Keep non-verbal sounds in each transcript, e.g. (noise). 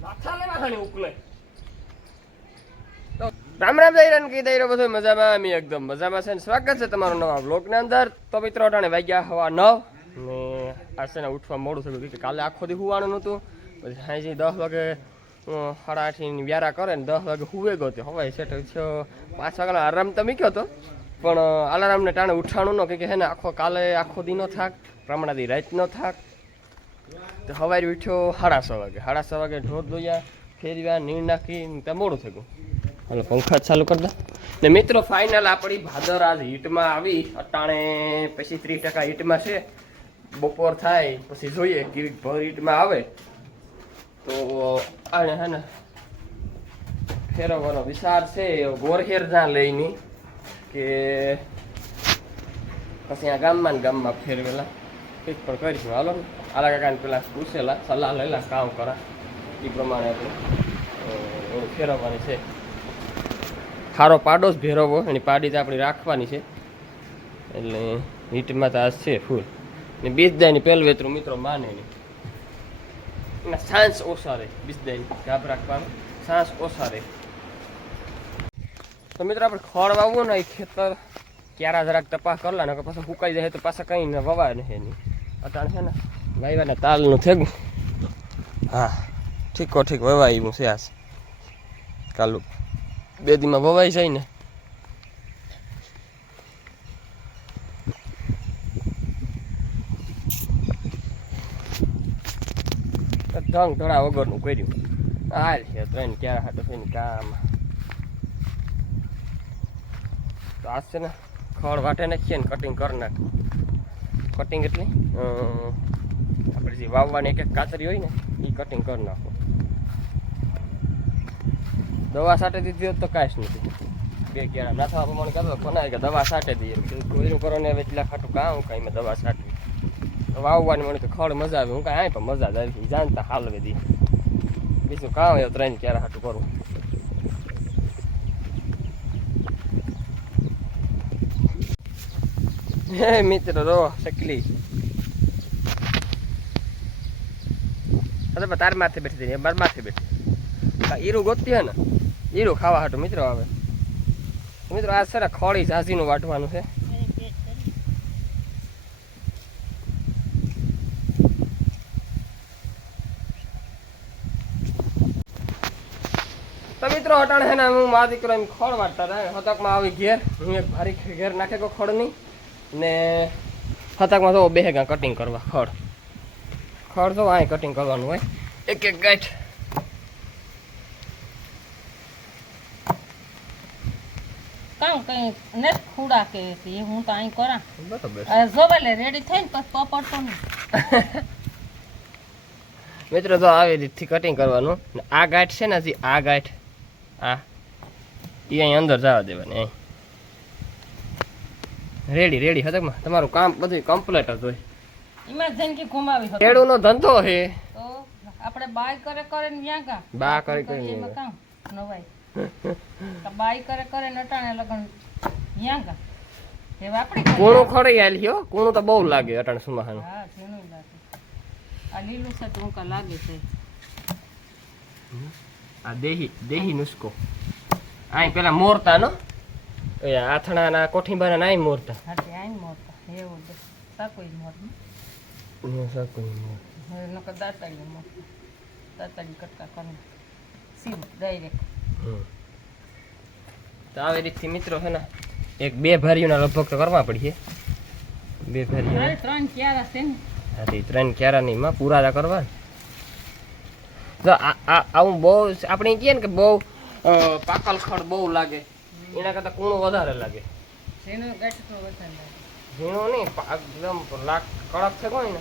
માથા લેવા ખાલી ઉકલે તો રામ રામ દૈરન કી દૈરો બધું મજામાં, અમે એકદમ મજામાં છે ને સ્વાગત છે તમારો નવા બ્લોગની અંદર. તો મિત્રો, અટાણે વાગ્યા હવા નવ ને આ છે ને ઉઠવા મોડું થયું કે કાલે આખો દી હુવાનું નહોતું. પછી સાંજે દસ વાગે સાડા આઠની વ્યારા કરે ને દસ વાગે હુવે ગયો તો. હવે સેટ થયો પાંચ વાગ્યાનો આરામ તો મૂક્યો હતો પણ અલારામને ટાણે ઉઠાણું ન કે હે ને આખો કાલે આખો દીનો થાક, પ્રમાણાથી રાતનો થાક. તો હવારે ઉઠ્યો સાડા છ વાગે. સાડા છ વાગે ઢોર દોયા ફેરવ્યા નીર નાખી ત્યાં મોડું થઈ ગયું. હાલો, પંખા ચાલુ કરી દે. ને મિત્રો ફાઇનલ આપણી ભાદર આજ હીટમાં આવી. અટાણે પછી ત્રીસ ટકા હીટમાં છે. બપોર થાય, પછી જોઈએ કેવી ભર હીટમાં આવે. તો, આને હે ને, ફેરવવાનો વિચાર છે ગોરહેર જ્યાં લઈને કે પછી આ ગામમાં ગામમાં ફેરવેલા. કંઈક પણ કરીશું. હાલો ને, આલા કાકાને પેલા પૂછેલા, સલાહ લેલા કામ કરા. એ પ્રમાણે આપણે ફેરવવાની છે. સારો પાડો જ ભેરવવો એની પાડી તો આપણી રાખવાની છે. એટલે હીટમાં તો આજ છે ફૂલ. ને બીજદાની પહેલું વેતરું મિત્રો માને નહીં. એના સાંસ ઓછા રહે બીજદાની ગાભ રાખવાનો, સાંસ ઓછા રહે તો મિત્રો આપણે ખોળ વાવવું ને ખેતર ક્યારા જરાક તપાસ કરલા ને પાછા સુકાઈ જાય તો પાછા કંઈ ને વવાય નહીં. એની અટાણ છે ને, વાયવાના તાલનું થેગું. હા, ઠીકો ઠીક, વવાય એવું છે આ કાલું. બે દીમાં વવાઈ જાય ને. ધંગ ધડા વગરનું કર્યું. હાલ છે, ત્રણ ક્યારે હાટો છે ને કામ. તો આ છે ને ખડ વાટે નાખીએ ને કટિંગ કરી નાખ કટિંગ એટલે આપણે જે વાવવાની એક એક કાતરી હોય ને એ કટિંગ કરી નાખો. દવા છાંટી દીધી હોત તો કાંઈ જ નથી બે ક્યારે નાથવા પ્રમાણે કહેતો કોને કે દવા છાંટી દઈએ કોઈનું કરો ને એટલા ખાટું કામ કાંઈ મેં દવા સાટવી? વાવવાની મને તો ખડ મજા આવે. હું કાંઈ આય પણ મજા જ આવી. જાણતા હાલવે દી. બીજું કાં એવું ત્રણ કેરા હાટું કરું. હે, મિત્ર, રો, શકલી. અરે તાર માથે બેઠી હતી માર માથે બેઠી ઈરું ગોતતી હે ને ઈરું ખાવા હાટું મિત્રો આવે. મિત્રો, આ સર ખોળી ઝાઝીનું વાટવાનું છે. તો મિત્રો હટાણે છે ને હું મા દીકરો એમ ખોળ વાટતા હતા. હતકમાં આવી ઘેર, હું એક ભારી ઘેર નાખે કો ખોળની. ને હતકમાં તો બે કટિંગ કરવા, ખોળ. ખડ તો અહીં કટિંગ કરવાનું હોય. એક એક ગાંઠ કામ કઈ ને ખુડા કે એ હું તો અહીં કરા. જોવાલે રેડી થઈને પછી પપડતો નહીં. (laughs) મિત્રો તો આવી રીતથી કટિંગ કરવાનું ને આ ગાંઠ છે ને હજી આ ગાંઠ આ એ અહીં અંદર જવા દેવાની અહીં. રેડી રેડી હતકમાં તમારું કામ બધું કમ્પ્લીટ હતું એમાં જિંદગી ઘુમાવી હતી ખેડૂનો ધંધો છે તો આપણે બાય કરે કરે ને ગા બા કરે કરે ને કામ નવાય. બાય કરે કરે ને અટાણે લગન. વ્યાં ગા? એ આપણી. કૂણું ખડી આલી હો? તો બહુ લાગે અટાણ સુમાહાનું. હા ઝીણું લાગે. આ લીલું છે ટૂંકા લાગે છે. આ દેહી દેહી નુસ્કો આય પેલા મોરતા નો? એ આથણાના કોઠીબાના નાય મોરતા. હાથે આય મોરતા. એવું સાકોઈ મોર હવે નકર દાતાડી મોરતા દાતાડી કટકા કરે સીવ ડાયરેક્ટ તો આવી રીતથી મિત્રો છે ને એક બે ભારીઓના લગભગ તો કરવા પડીએ. બે ભારીઓ ત્રણ ક્યારા છે ને? ત્રણ ક્યારાની માં પૂરા કરવા. તો આવું બહુ આપણે કહીએ ને કે બહુ પાકલ ખડ બહુ લાગે. એના કરતાં કૂણો વધારે લાગે. ઝીણું નહીં એકદમ લાક કડક છે કોઈ ને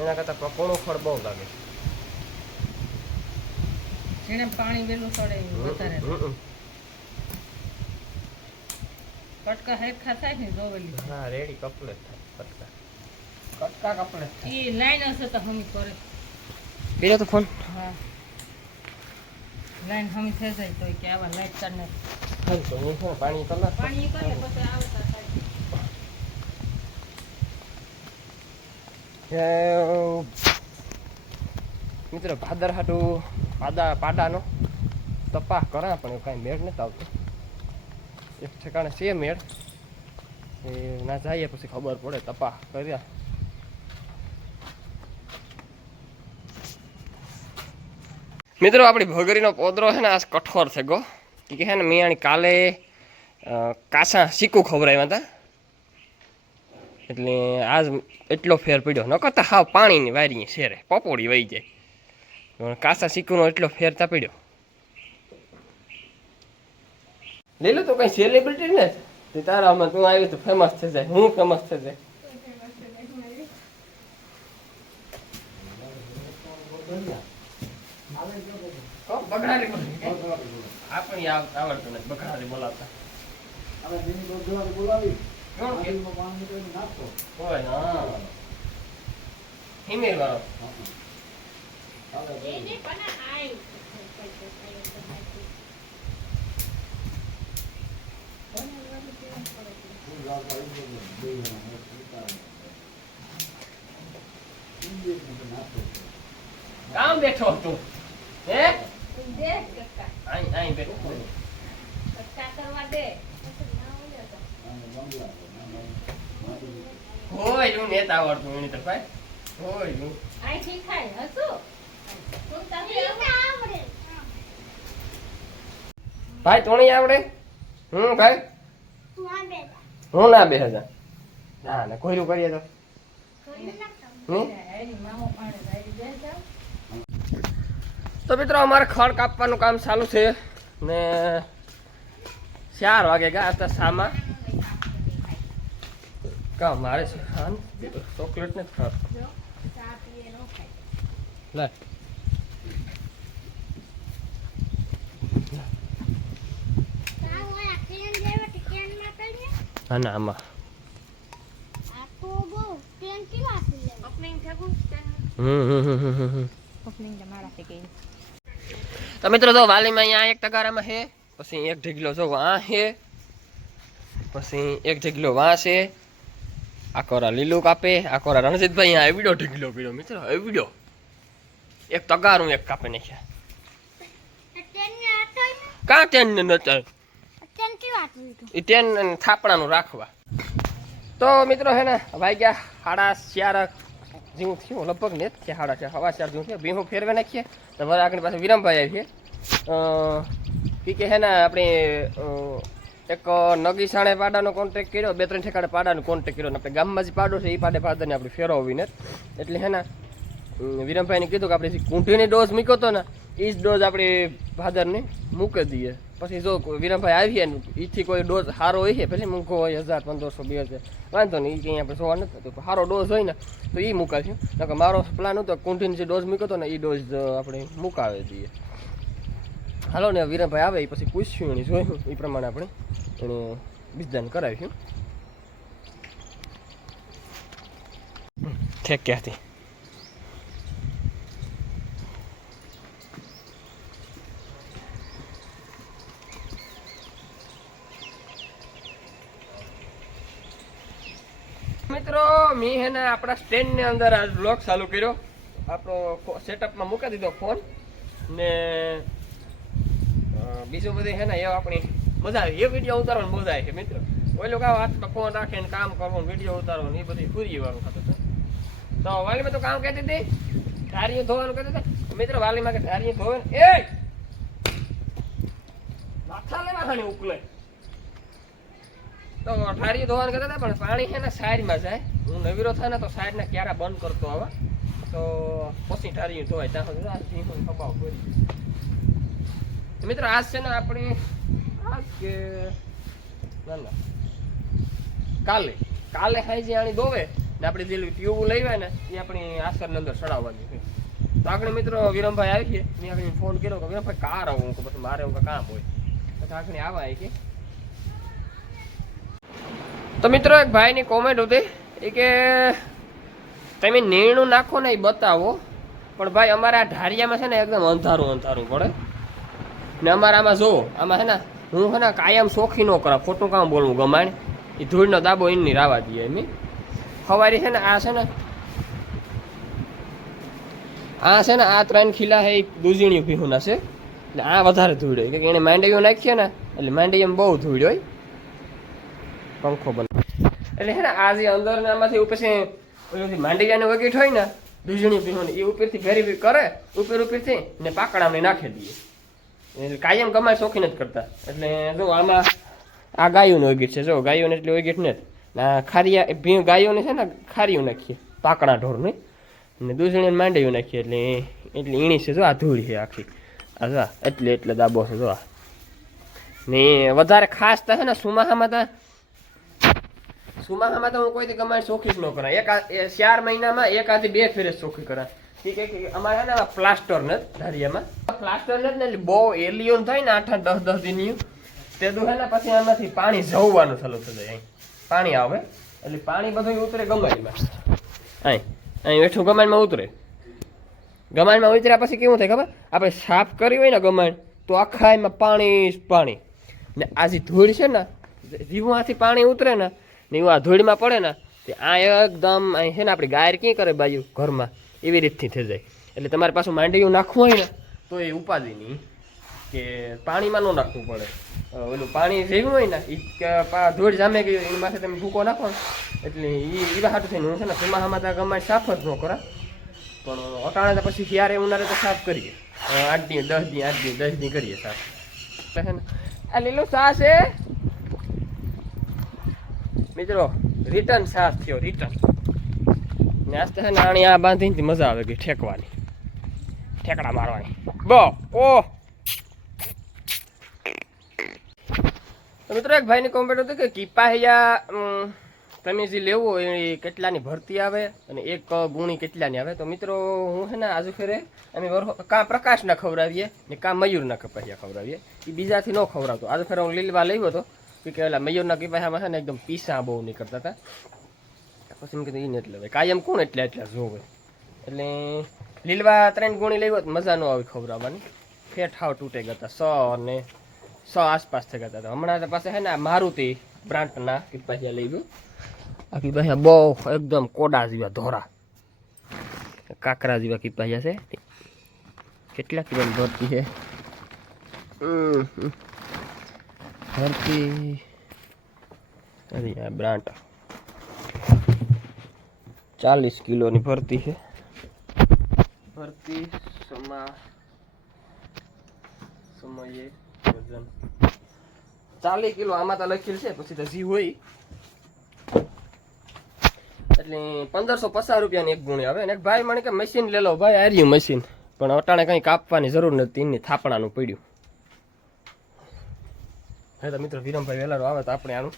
એના કરતાં કૂણો ખડ બહુ લાગે. એને પાણી વેલું સડે વધારે. કટકા હેરખા થાય ને જોવેલી હા રેડી કપલે થાય કટકા. કટકા કપલે ઈ લાઈન હશે તો હમી કરે. કર્યો તો ફોન. હા. લાઈન હમી થઈ જાય તો કે આવા લાઈટ કાઢને હા તો હું છે ને પાણી કલા પાણી કરે પછી આવતા થાય. મિત્રો ભાદર હાટું પાદા, પાડાનો. તપા કરા પણ કાંઈ મેળ નથી આવતો. એક ઠેકાણે છે મેળ. એ ના જઈએ પછી ખબર પડે. તપા કર્યા. મિત્રો, આપણી ભગરીનો પોદરો છે ને આ કઠોર છે, ગો. કે છે ને, મિયાણી કાલે કાસા શીકું ખવડાવ્યા હતા. એટલે આજ એટલો ફેર પડ્યો. ન કરતા હાવ પાણીની વાયરી શેરે. પપોડી વહી જાય. કાસા શીકુનો એટલો ફેર તાપડ્યો. લઈ લો તો કઈ સેલિબ્રિટી ને? તે તારા તું આવી તો ફેમસ થઈ જાય. હું ફેમસ થઈ જાય. બોલ. આવડતું નથી. બગડાડી બોલાવતા. કોણ હોય હા. હિમેર વાળો કામ બેઠો તું હે? બેઠો હોય હું નેતા આવડતું એની તરફ હોય હું ભાઈ તોણી આવડે? હું ભાઈ? હું ના બે હજાર. ના ના કોઈરું કરીએ તો. તો મિત્રો અમારે ખડ કાપવાનું કામ ચાલુ છે ને ચાર વાગે ગયા હતા સામા. કા મારે છે. ચોકલેટ ને? ખડ લે. હા ના આમાં. હમ હમ હમ હમ હમ હમ. તો મિત્રો જો વાલીમાં અહીંયા એક તગારામાં છે પછી એક ઢીગલો જો વાં છે પછી એક ઢીગલો વાં છે. આ કોરા લીલું કાપે આ કોરા રણજીતભાઈ અહીંયા એવડો ઢીગલો પીડ્યો મિત્રો એવડો. એક તગારું એક કાપે નાખ્યા. કાં ટેન ન. નચાય? એ ટેન અને થાપણાનું રાખવા. તો મિત્રો હે ને, વાગ્યા સાડા ચાર જેવું થયું. લગભગ ને થયા સાડા ચાર. હવા ચાર જેવું થયું. ભીમું ફેરવે નાખીએ. તો મારે આગળ પાસે વિરમભાઈ આવીએ ઈ કે હે ને, આપણે એક નગી સાણે પાડાનો કોન્ટેક્ટ કર્યો. બે ત્રણ ઠેકાણે પાડાનો કોન્ટેક્ટ કર્યો. ને આપણે ગામમાં જે પાડો છે એ પાડે પાડાને આપણે ફેરવવીને એટલે હે ને વિરમભાઈને કીધું કે આપણે કુંઠીની ડોઝ મૂક્યો હતો ને એ જ ડોઝ આપણે ફાધરને મૂકી દઈએ. પછી જો વિરમભાઈ આવીએ ને એથી કોઈ ડોઝ સારો હોય છે પછી મૂકો હોય હજાર, પંદરસો, બે હજાર. વાંધો નહીં એ કંઈ આપણે જોવા નથી થતું સારો ડોઝ હોય ને, તો એ મુકાશું કે મારો પ્લાન હતો, કુંઠીને જે ડોઝ મૂક્યો હતો ને એ ડોઝ આપણે મુકાવે છીએ હાલો ને વિરમભાઈ આવે એ પછી પૂછ્યું એને જોયું એ પ્રમાણે આપણે એને બીજદાન કરાવીશું ઠેક ક્યાંથી? મિત્રો, મેં હે ને આપણા સ્ટેન્ડની અંદર આ બ્લોગ ચાલુ કર્યો. આપણો સેટઅપમાં મૂકી દીધો ફોન. ને બીજું બધું હે ને, એ આપણી મજા આવી. એ વીડિયો ઉતારવાનું મજા આવે છે, મિત્રો. કોઈ કાવ હાથમાં ફોન રાખીને કામ કરવાનું વીડિયો ઉતારવાનું, એ બધી પૂરી વાળું થતું હતું. તો વાલીમાં તો કામ કહેતી હતી. ધારીઓ ધોવાનું કહેતી હતા. મિત્રો, વાલીમાં કે ધારીઓ ધોવે એ! માથા લેવા ખાણી ઉકલે તો ઠારીઓ ધોવાનું કહેતા હતા, પણ પાણી છે ને સાઈડમાં જાય. હું નવીરો થાય ને તો સાઈડના ક્યારા બંધ કરતો આવે તો પછી ઠારીઓ ધોવાય. ત્યાં સુધી ખપાવ કરી મિત્રો, આજ છે ને આપણી, આજ કે, ના ના. કાલે. કાલે હાઈ જે આણી દોવે ને આપણે જે ટ્યુબ લઈ ને, એ આપણી આસરની અંદર ચડાવવાની છે. તો આગળ મિત્રો, વિરમભાઈ આવી છે મેં આગળ ફોન કર્યો કે, વિરમભાઈ, કાર આવું. કે પછી મારે હું કામ હોય. તો આગળ આવી કે તો મિત્રો એક ભાઈની કોમેન્ટ હતી, એ કે, તમે નીણું નાખો ને એ બતાવો. પણ ભાઈ, અમારે આ ઢારિયામાં છે ને એકદમ અંધારું અંધારું પડે. ને અમારે આમાં જુઓ, આમાં છે ને, હું છે ને કાયમ શોખી ન કરા ખોટું કામ બોલવું ગમાણ એ ધૂળનો દાબો એની રાવા દઈએ એમ. સવારે છે ને આ છે ને, આ છે ને આ ત્રણ ખીલા છે એ દૂજીણી ભીહુના છે. એટલે આ વધારે ધૂળ હોય કે એને માંડવીઓ નાખીએ ને, એટલે માંડવીમાં બહુ ધૂળ હોય. પંખો બને એટલે છે ને, આ જે અંદર ઉપરથી ઓલી વગેટ હોય ને ભીજણી ભીજણી એ ઉપરથી ફેરી કરે, ઉપર ઉપરથી ને પાકડામાં નાખી દઈએ એટલે કાયમ કમાય શોખીન જ કરતા. એટલે જો આમાં આ ગાયોનું ઓગીટ છે, જો ગાયોને એટલે ઓગીટ ને આ ખારિયા ભી ગાયોને છે ને ખારીયું નાખીએ પાકડા ઢોરને. ને દૂધણીને માંડ્યું નાખીએ, એટલે એટલે ઈણી છે, જો આ ધૂળ છે આખી. આ જો એટલે એટલે દાબો છે, જો ને વધારે ખાસ તો છે ને, સુમાહામાં તો સુમાહામાં તો હું કોઈથી કમાઈ શોખી જ ન કરાય. એક ચાર મહિનામાં એક આથી બે ફેરે જ શોખી કરા ઈ કે અમારે ને પ્લાસ્ટર ને ધારિયામાં. પ્લાસ્ટર ને એટલે બહુ એલિયોન થાય ને આઠ આઠ, દસ દસ દિનની તે દુ ને પછી આમાંથી પાણી જવવાનું ચાલુ જાય. અહીં પાણી આવે, એટલે પાણી બધું ઉતરે ગમાડીમાં અહીં અહીં બેઠું ગમાણમાં ઉતરે. ગમાણમાં ઉતર્યા પછી કેવું થાય ખબર? આપણે સાફ કરી હોય ને ગમાણ તો આખા એમાં પાણી પાણી. ને આ જે ધૂળ છે ને જીવાથી પાણી ઉતરે ને ને એવું આ પડે ને, તે આ એકદમ અહીં છે ને આપણી ગાયર ક્યાં કરે બાજુ ઘરમાં? એવી રીતથી થઈ જાય. એટલે તમારે પાછું માંડવીયું નાખવું હોય ને, તો એ ઉપાધિ નહીં કે પાણીમાં ન નાખવું પડે. ઓલું પાણી જેવું હોય ને એ ધૂળ જામે ગયું એની માથે તમે ભૂકો નાખો એટલે એ એવા હાટું થઈને હું છે ને ચોમાસામાં તો ગમાય સાફ જ ન કરા પણ અટાણે તો પછી ક્યારે ઉનાળે તો સાફ કરીએ. આઠ દી, દસ દી, આઠ દી, દસ દી કરીએ સાફ. ને, આ લીલું સા છે. મિત્રો રિટર્ન સાફ થયો રિટર્ન નાસ્તે નાણી આ બાંધીને મજા આવે ગઈ ઠેકવાની. ઠેકડા મારવાની. બો, ઓ. મિત્રો, એક ભાઈની કોમેન્ટ હતું કે કિપાહિયા તમે જે લેવો એ કેટલાની ભરતી આવે અને એક ગુણી કેટલાની આવે? તો મિત્રો, હું છે ને આજુ ફેરે અમે કાં પ્રકાશના ખવડાવીએ ને કાં મયુરના કપાહિયા ખવડાવીએ. એ બીજાથી ન ખવડાવતો. આજુ ફેરે હું લીલવા લઈ હતો કે ઓલા મયુરના કપાહિયામાં છે ને એકદમ પીસા બહુ નીકળતા હતા પછી એમ કીધું એને એટલે ભાઈ કાયમ કોણ એટલે એટલા જોવે એટલે લીલવા ત્રણ ગુણી લેવો તો મજા ન આવી ખવડાવવાની ફેટ હાવ તૂટે ગયા હતા સો અને સો આસપાસ થઈ ગયા હતા હમણાં પાસે છે ને મારુતિ બ્રાન્ડના કીપાહિયા લઈ ગયું આ કીપાહિયા બહુ એકદમ કોડા જેવા ધોરા કાકરા જેવા કીપાહિયા છે કેટલા કિલો ભરતી છે હમ, અરે આ બ્રાન્ડ ચાલીસ કિલોની ભરતી છે. ભરતી, સમા, સમયે વજન. ચાલીસ કિલો આમાં તો લખેલ છે, પછી તો જી હોય. એટલે પંદરસો પચાસ રૂપિયાની એક ગુણી આવે. અને ભાઈ મને કે મશીન લે લો. ભાઈ આર્યું મશીન પણ અટાણે કંઈ કાપવાની જરૂર નથી. એની થાપણાનું પડ્યું. હવે તો મિત્રો વિરમભાઈ વેલારો આવે તો આપણે આનું.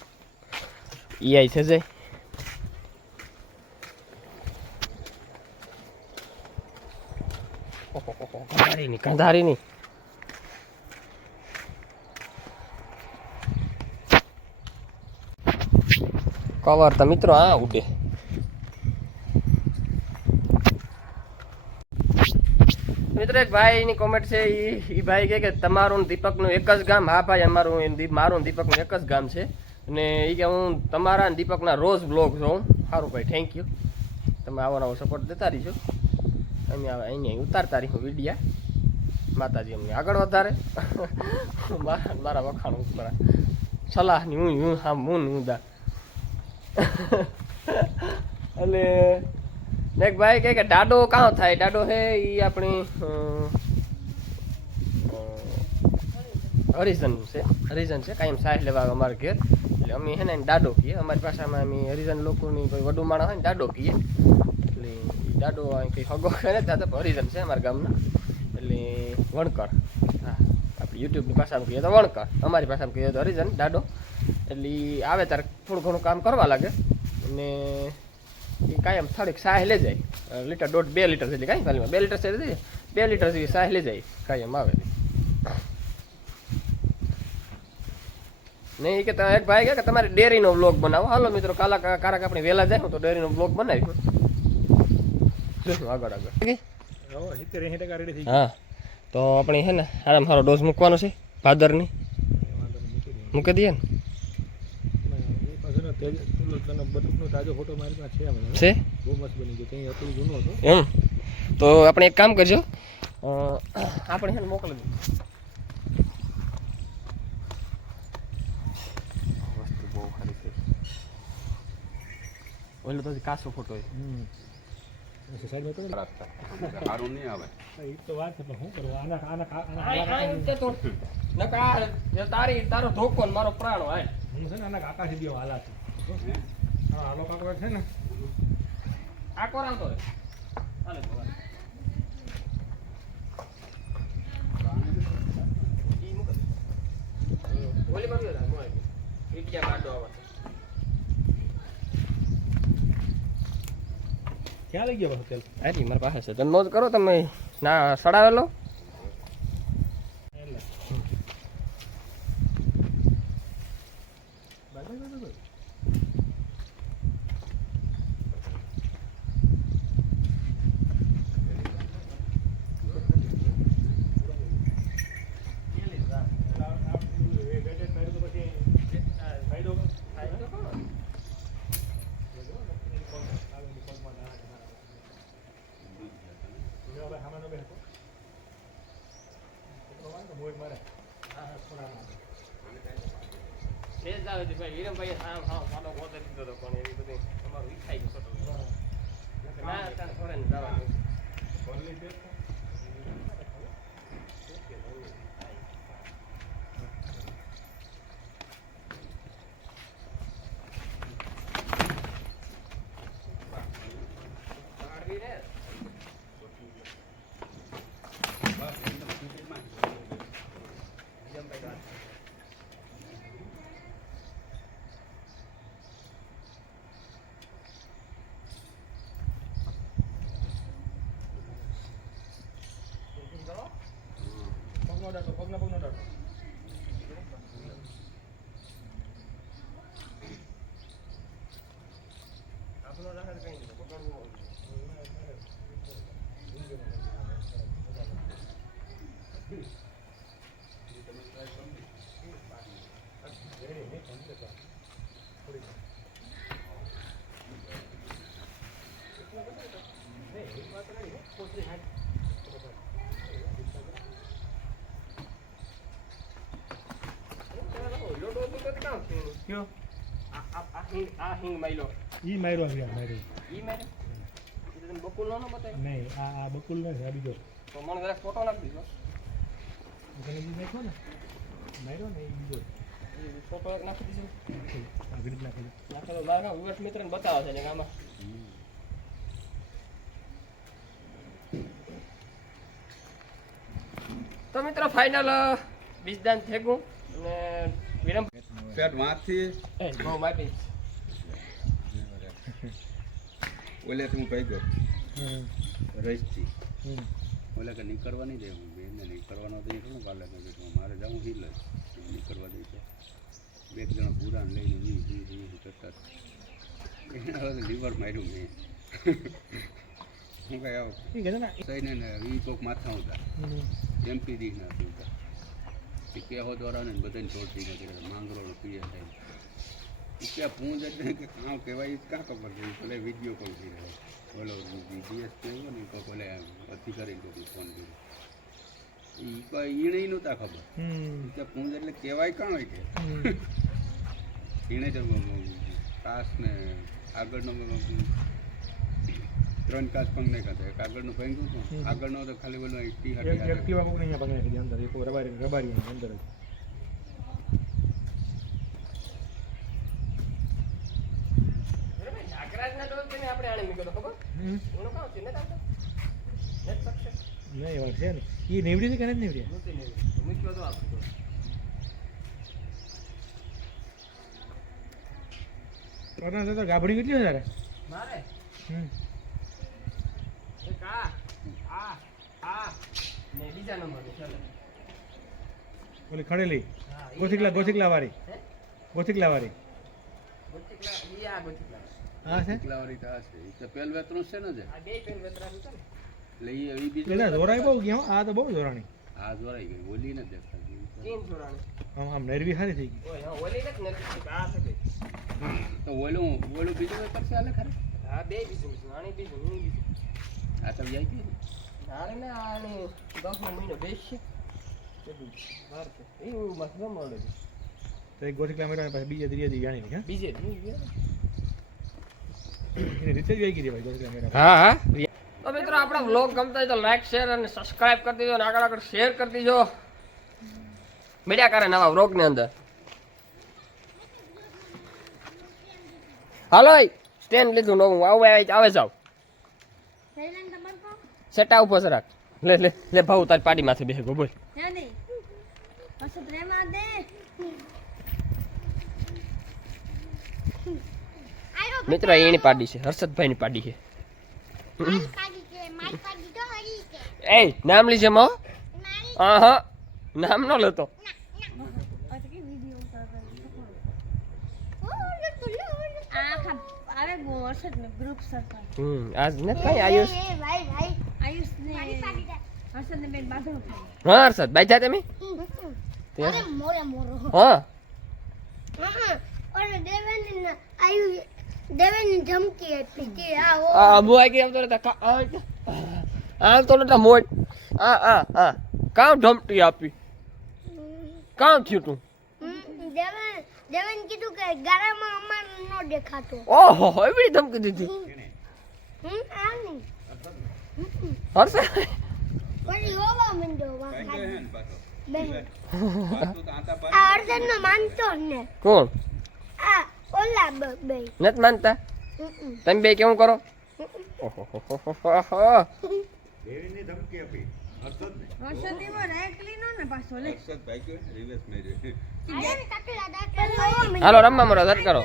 ઈ આઈ થશે કંધારીની કંધારીની કવર તો મિત્રો આ ઉડે. મિત્રો, એક ભાઈની કોમેન્ટ છે એ ભાઈ કહે કે તમારું દીપકનું એક જ ગામ. હા ભાઈ, અમારું મારું દીપકનું એક જ ગામ છે. અને એ કે હું તમારા દીપકના રોજ બ્લોગ જોઉં. સારું ભાઈ થેન્ક યુ તમે આવો નવો સપોર્ટ દેતા રહીશો અમે આવે અહીંયા ઉતારતા રહીશું વિડીયા. માતાજી અમને આગળ વધારે. (laughs) મારા મારા વખાણ ઉપર. સલાહની હું હું હા હું હું દા. (laughs) એટલે ને એક ભાઈ કહે કે ડાડો કાં થાય? ડાડો હે એ આપણી હરિજન છે. હરિજન છે, કાયમ સાહેબ લેવા અમારે ઘેર. એટલે અમે હે ને ડાડો કહીએ. અમારી ભાષામાં અમે હરિજન લોકોની કોઈ વડુ માણસ હોય ને ડાડો કહીએ. એટલે ડાડો કંઈ હગો કરે દાદા હરિજન છે અમારા ગામના. એટલે વણકર. હા. આપણી યુટ્યુબની ભાષામાં કહીએ તો વણકર. અમારી ભાષામાં કહીએ તો હરિજન, ડાડો. એટલે આવે ત્યારે થોડું ઘણું કામ કરવા લાગે. અને એ કાયમ થોડીક સાહ લે જાય. લીટર દોઢ બે લીટર જેટલી કાંઈ ખાલી બે લીટર છે જાય બે લીટર જેવી સાહ લે જાય. કાયમ આવે. નહીં કે તા- એક ભાઈ કે તમારે ડેરીનો બ્લોગ બનાવો. હાલો મિત્રો કાલા કારક આપણે વહેલા જાય તો ડેરીનો બ્લોગ બનાવી. આગળ આગળ. હા તો આપણે છે ને આરામ સારો ડોઝ મૂકવાનો છે. ભાદરની. વાંધો નહીં મૂકી દઈએ. ને. એ પાછું ને તેજ ફોટો મારી પાસે છે છે? બહુ મસ્ત બની ગયો. ત્યાં હતું જૂનો હતો. એમ? તો આપણે એક કામ કરજો. આપણે છે ને મોકલી દઈએ બહુ સારી છે. ઓલો તો કાસો ફોટો છે. તારી તારો ધોકો ને મારો પ્રાણ હોય. હું છે ને આના કાકા સુધી હાલા છે. હા હાલો કાકો છે ને આ કોરામ તો હાલે ભગવાન. ઓલી મોય. કાઢો આવા. ક્યાં લઈ ગયો હોટેલ અરે મારી પાસે છે તમે નોંધ કરો તમે ના સડાવેલો એટલે બાય બાય બાય બાય. છે જ આવે છે ભાઈ હા હા. સાદો ગોતે દીધો હતો પણ એવી બધી તમારું ઈચ્છાઈ ગયું છોટું ના પાડવી રે પગનો ડાટો પગનો પગનો ડાટો આપણો રાખે તો કઈ નહીં પકડવું હોય. લોટો તો તો કામ થયું. કયો? આ હિંગ માયલો. ઈ ઈ બકુલ નો બતાવ્યો? નહીં આ આ બકુલ નથી આ બીજો. તો મને જરાક ફોટો નાખી દીધો. તને ઈ ને? માર્યો ને એ બીજો. ફોટો એક નાખી દીધો. આ નાખી નાખેલો. મારા વિવર્સ મિત્રને બતાવે છે ને આમાં. તો મિત્રો ફાઇનલ બીજદાન થેગું અને વિરમ બહુ માપી ઓલે હું હમ. રહીશથી હમ. ઓલે કે નીકળવા નહીં દે હું બેનને નીકળવાનો તો થોડું કાલે મેં બેઠું મારે જવું હિલ જ દે છે. બે જણા પૂરાને લઈને વી વી વી કરતા એના લીવર માર્યું મેં. હું કઈ આવો? ને એ ને માથા હતા. હમ. એમપી દી ના હતા. એ કેહો દ્વારા ને બધાને છોડતી નથી માંગરોળ પીએ થાય એ પૂંજ એટલે કે કાં કહેવાય ક્યાં કાં ખબર છે? ભલે વીડિયો કોલ થઈ રહ્યો બોલો ડીએસપી આવ્યો ને તો ભલે અધિકારી લોકો ફોન કર્યો. ઈને નહોતા ખબર. ત્યાં પૂંજ એટલે કહેવાય કાં હોય કે? ઈણે જ કાસ ને આગળનો ત્રણ કાચ પંગ નહીં ખાતા એક આગળનું ભાંગ્યું હતું. આગળ આગળનો તો ખાલી બોલો એકટી એક હાટી. એક્ટિવા કોકને અહીંયા પકડી નાખી અંદર એક રબારી રબારી અંદર તાર નહીં નીવડી છે કે નથી નીવડી? ગાભડી કેટલી વધારે મારે? હમ. આ આ આ ખડેલી ગોથિકલા ગોથીકલા વાળી ગોથીકલા. હા છે તો પેલ વેતરું છે ને આ બે પેન વેતરાનું છે ને? એટલે ઈ ઈ બીજું બહુ ગયા. આ તો બહુ ધોરાણી આ ધોરાઈ ગઈ ઓલી ને દેખાતી થઈ ગઈ ઓય, તો ઓલું ઓલું બીજું વેતર છે આલે હા, બે બીજું બીજું. આ તો ને ને આને મહિનો બેસશે. એવું મસ્ત છે. એક બીજા ત્રીજા દી જાણી હા? બીજે દી ગયા ને? એની રીતે જ ગઈ ભાઈ ગોથીકલા મેળવ્યા હા હા. તો મિત્રો આપણા વ્લોગ ગમતા હોય તો લાઈક શેર અને સબસ્ક્રાઇબ કરી દેજો અને આગળ આગળ શેર કરી દેજો. મળ્યા કરે નવા વ્લોગની અંદર. હાલો સ્ટેન્ડ લીધું નવું. આવે આવે આવે જાવ સેટા ઉપર છે રાખ. લે લે લે ભાવ તારી પાડી માથે બેહે ગો બોલ. મિત્રો એની પાડી છે હર્ષદભાઈની પાડી છે. એ નામ લીજે મો. હા હા નામ ન લેતો. ગ્રુપ સરકાર હમ આજ નથી કઈ આયુષ? આયુષ ને હર્ષદ ને બેન બાંધણું હા હર્ષદ બાઈ જા તમે. અરે મોરે મોરો. હા. અને દેવેન આયુ દેવેન ધમકી આપી કે આ ઓ. આ કે આવતો રહેતા કા આ આ તો નતા મોજ આ આ આ. કામ ધમકી આપી. કામ થયું તું. દેવેન દેવેન કીધું કે ગારામાં અમાર નો દેખાતો. ઓહો એવી ધમકી દીધી હમ. આ નહીં. હરસે પછી. હોવા મંડો હે આ અર્જન નો માનતો ને. કોણ? આ ઓલા બ- બે. નથી માનતા? તમે બે કેવું કરો? ઓહોહોહોહોહો. દેવીની ધમકી આપી. હર્ષદ ને પાછો લે. ભાઈ રિવર્સ મંડ્યો. હાલો રમવા મળો સર કરો.